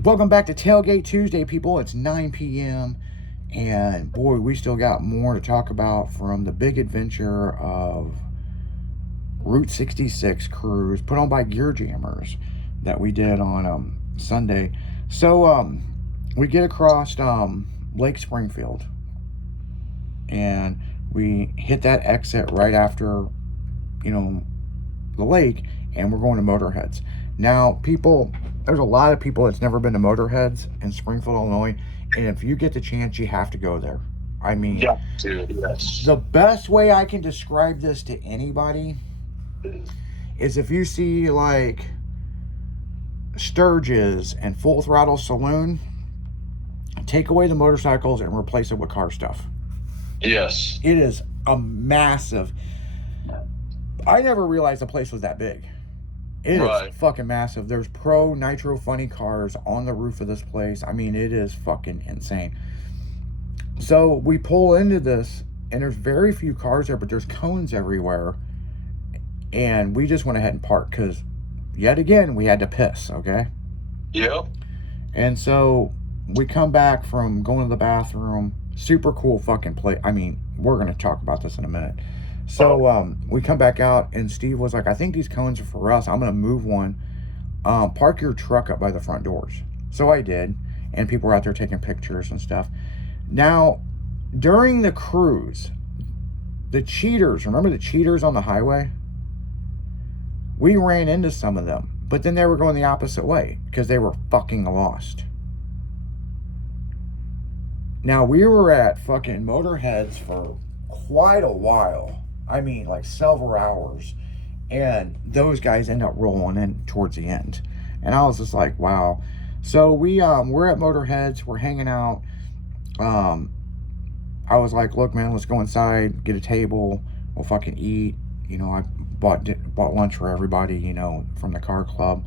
Welcome back to Tailgate Tuesday, people. It's 9 p.m. And boy, we still got more to talk about from the big adventure of Route 66 cruise put on by Gear Jammers that we did on Sunday. So we get across Lake Springfield and we hit that exit right after, the lake, and we're going to Motorheads. Now, people, there's a lot of people that's never been to Motorheads in Springfield, Illinois, and if you get the chance, you have to go there. I mean, Yeah, dude, yes. the best way I can describe this to anybody is if you see like Sturgis and Full Throttle Saloon, take away the motorcycles and replace it with car stuff. Yes. It is a massive. I never realized the place was that big. It is fucking massive. There's pro nitro funny cars on the roof of this place. I mean, it is fucking insane. So we pull into this, and there's very few cars there, but there's cones everywhere. And we just went ahead and parked because, yet again, we had to piss, okay? Yep. And so we come back from going to the bathroom. Super cool fucking place. I mean, we're going to talk about this in a minute. So we come back out, and Steve was like, I think these cones are for us. I'm going to move one. Park your truck up by the front doors. So I did, and people were out there taking pictures and stuff. Now, during the cruise, the cheaters, remember the cheaters on the highway? We ran into some of them, but then they were going the opposite way because they were fucking lost. Now, we were at fucking Motorheads for quite a while. I mean, like several hours. And those guys end up rolling in towards the end. And I was just like, wow. So we're at Motorheads. We're hanging out. I was like, look, man, let's go inside, get a table. We'll fucking eat. I bought lunch for everybody, from the car club.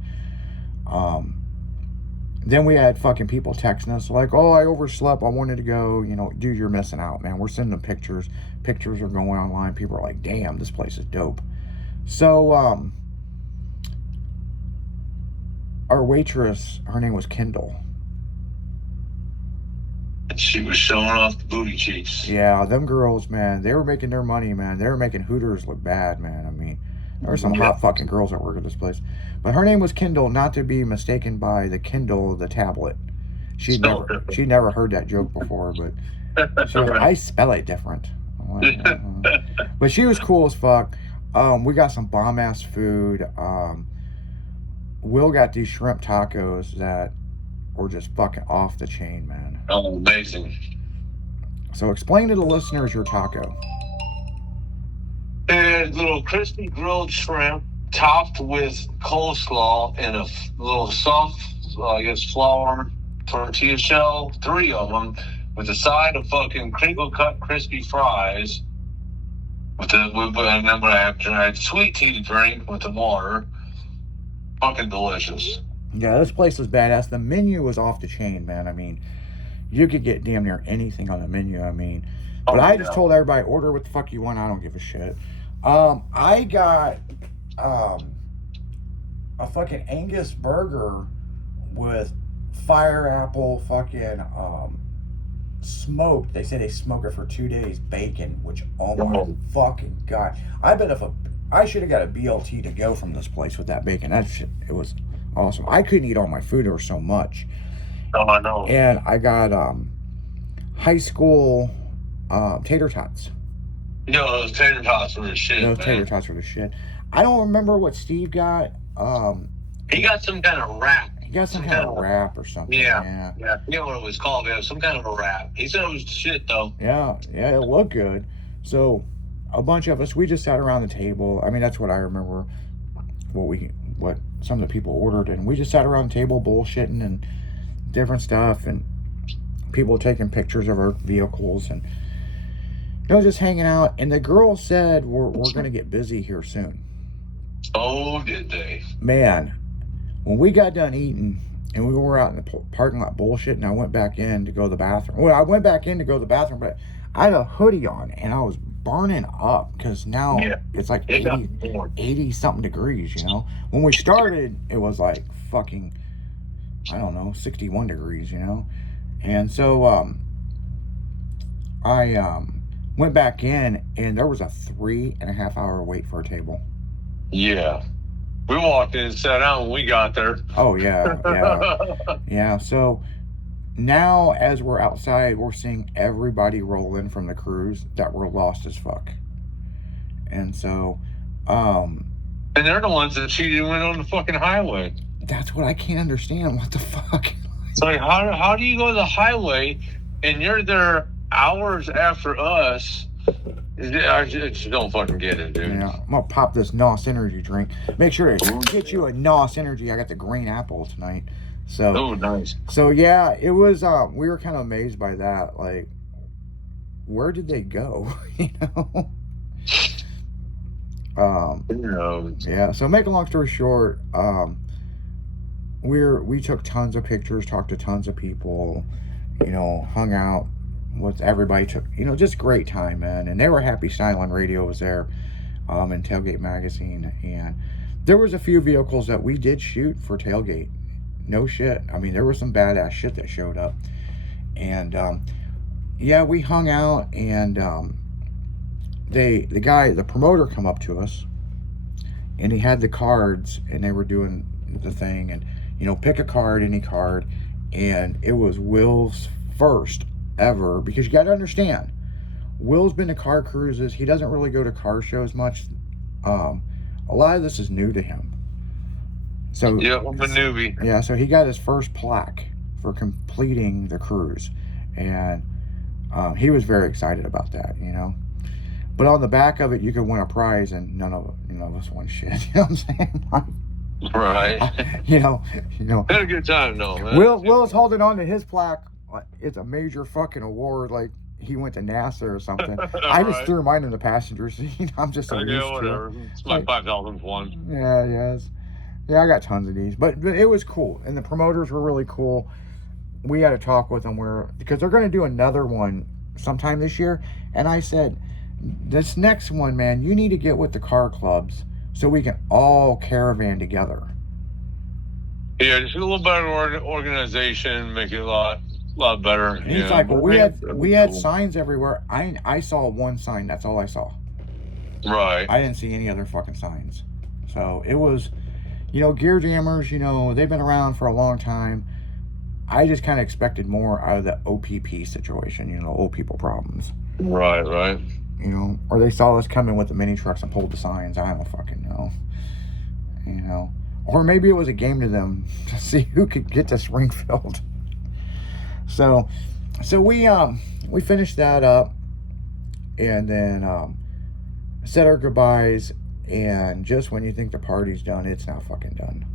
Then we had fucking people texting us like, oh, I overslept. I wanted to go. Dude, you're missing out, man. We're sending them pictures. Pictures are going online. People are like, damn, this place is dope. So, our waitress, her name was Kendall. And she was showing off the booty cheeks. Yeah, them girls, man, they were making their money, man. They were making Hooters look bad, man. I mean, there were some hot fucking girls that work at this place. But her name was Kendall, not to be mistaken by the Kindle, the tablet. She'd never heard that joke before, but she was like, I spell it different. But she was cool as fuck. We got some bomb-ass food. Will got these shrimp tacos that were just fucking off the chain, man. Oh, amazing. So explain to the listeners your taco. And little crispy grilled shrimp topped with coleslaw and a little soft, flour tortilla shell, 3 of them, with a side of fucking crinkle cut crispy fries. Remember I had sweet tea to drink with the water. Fucking delicious. Yeah, this place was badass. The menu was off the chain, man. I mean, you could get damn near anything on the menu. I mean, but I just told everybody, order what the fuck you want. I don't give a shit. I got a fucking Angus burger with fire apple fucking smoked. They say they smoke it for 2 days. Bacon, which oh my fucking god! I bet I should have got a BLT to go from this place with that bacon. That shit, it was awesome. I couldn't eat all my food. There was so much. Oh, I know. And I got high school tater tots. Those tater tots were the shit. Tater tots were the shit. I don't remember what Steve got. He got some kind of wrap. He got some kind of wrap or something. Yeah. You know what it was called? Yeah, some kind of a wrap. He said it was shit though. Yeah, it looked good. So a bunch of us, we just sat around the table. I mean, that's what I remember. What some of the people ordered, and we just sat around the table bullshitting and different stuff, and people taking pictures of our vehicles, and just hanging out. And the girls said we're gonna get busy here soon. Oh, did they? Man, when we got done eating and we were out in the parking lot bullshitting, I went back in to go to the bathroom. Well, I went back in to go to the bathroom, but I had a hoodie on and I was burning up because now it's like 80 something degrees. When we started, it was like fucking I don't know, 61 degrees, you know. And so I went back in, and there was a 3.5 hour wait for a table. Yeah. We walked in and sat down when we got there. Oh, yeah. Yeah, so now as we're outside, we're seeing everybody roll in from the cruise that were lost as fuck. And so, and they're the ones that cheated and went on the fucking highway. That's what I can't understand. What the fuck? It's like, how do you go to the highway and you're there hours after us? I just don't fucking get it, dude. Yeah, I'm gonna pop this NOS energy drink. Make sure to get you a NOS energy. I got the green apple tonight. So, oh, nice. So yeah, it was. We were kind of amazed by that. Like, where did they go? You know. Yeah. So, make a long story short, we took tons of pictures, talked to tons of people, you know, hung out with everybody, took, you know, just great time, man. And they were happy. Silent Radio was there, and Tailgate Magazine, and there was a few vehicles that we did shoot for Tailgate. No shit. I mean, there was some badass shit that showed up, and yeah, we hung out, and the promoter come up to us, and he had the cards, and they were doing the thing, and, you know, pick a card, any card, and it was Will's first ever, because you got to understand, Will's been to car cruises. He doesn't really go to car shows much. A lot of this is new to him. So yeah, I'm a newbie. Yeah, so he got his first plaque for completing the cruise, and he was very excited about that, you know. But on the back of it, you could win a prize, and none of us won shit. You know what I'm saying? Right. You know. Had a good time, though, man. Will's holding on to his plaque. It's a major fucking award, like he went to NASA or something. I just threw mine in the passenger seat. I'm just so used whatever. to it. It's my 5,000th one. Yeah, I got tons of these, but it was cool, and the promoters were really cool. We had a talk with them because they're going to do another one sometime this year, and I said, this next one, man, you need to get with the car clubs so we can all caravan together. Yeah, just a little better organization, make it a lot better. And he's like, well, we had signs everywhere. I saw one sign. That's all I saw. Right. I didn't see any other fucking signs. So it was, you know, Gear Jammers, you know, they've been around for a long time. I just kind of expected more out of the OPP situation, you know, old people problems. Right. You know, or they saw us coming with the mini trucks and pulled the signs. I don't fucking know. You know, or maybe it was a game to them to see who could get to Springfield. So we finished that up, and then said our goodbyes. And just when you think the party's done, it's not fucking done.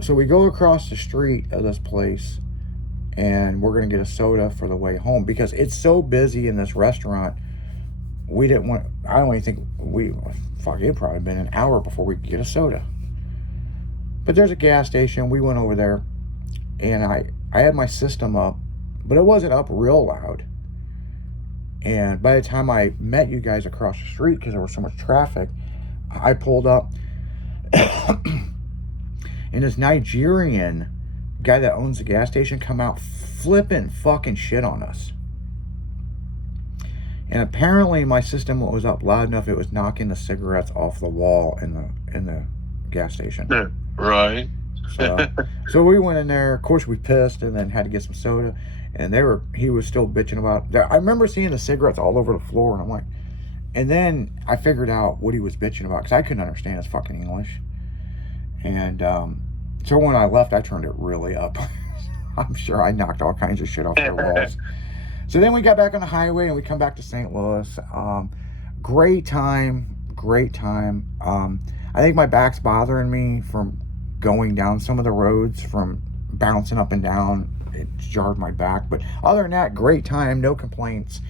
So we go across the street of this place, and we're going to get a soda for the way home, because it's so busy in this restaurant. I don't even think it'd probably been an hour before we could get a soda. But there's a gas station. We went over there, and I had my system up, but it wasn't up real loud. And by the time I met you guys across the street, because there was so much traffic, I pulled up, and this Nigerian guy that owns the gas station come out flipping fucking shit on us. And apparently my system was up loud enough, it was knocking the off the wall in the gas station. Right. So we went in there. Of course, we pissed, and then had to get some soda. And he was still bitching about. I remember seeing the cigarettes all over the floor, and I'm like, and then I figured out what he was bitching about, because I couldn't understand his fucking English. And so when I left, I turned it really up. I'm sure I knocked all kinds of shit off their walls. So then we got back on the highway, and we come back to St. Louis. Great time. I think my back's bothering me from going down some of the roads, from bouncing up and down. It jarred my back, but other than that, great time, no complaints.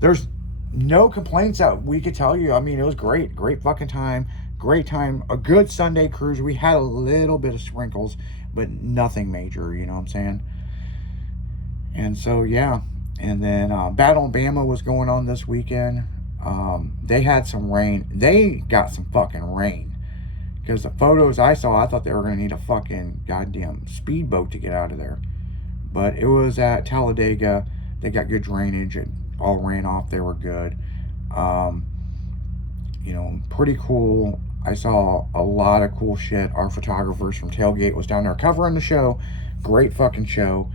There's no complaints that we could tell you. I mean, it was great fucking time, a good Sunday cruise. We had a little bit of sprinkles, but nothing major, you know what I'm saying? And so, yeah, and then Battle in Bama was going on this weekend. They had some rain. They got some fucking rain, Because the photos I saw, I thought they were going to need a fucking goddamn speedboat to get out of there. But it was at Talladega. They got good drainage. It all ran off. They were good. You know, pretty cool. I saw a lot of cool shit. Our photographers from Tailgate was down there covering the show. Great fucking show.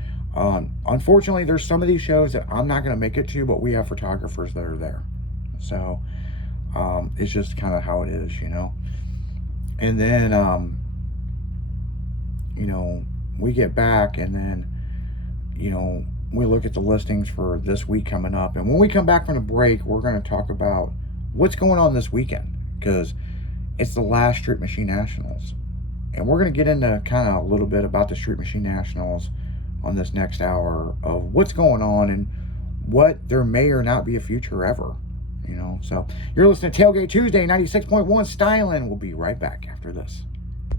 Unfortunately, there's some of these shows that I'm not going to make it to, but we have photographers that are there. So, it's just kind of how it is, you know. And then, you know, we get back and then, you know, we look at the listings for this week coming up. And when we come back from the break, we're going to talk about what's going on this weekend, because it's the last Street Machine Nationals. And we're going to get into kind of a little bit about the Street Machine Nationals on this next hour of what's going on and what there may or not be a future ever. You know, so you're listening to Tailgate Tuesday, 96.1 Styling. We'll be right back after this.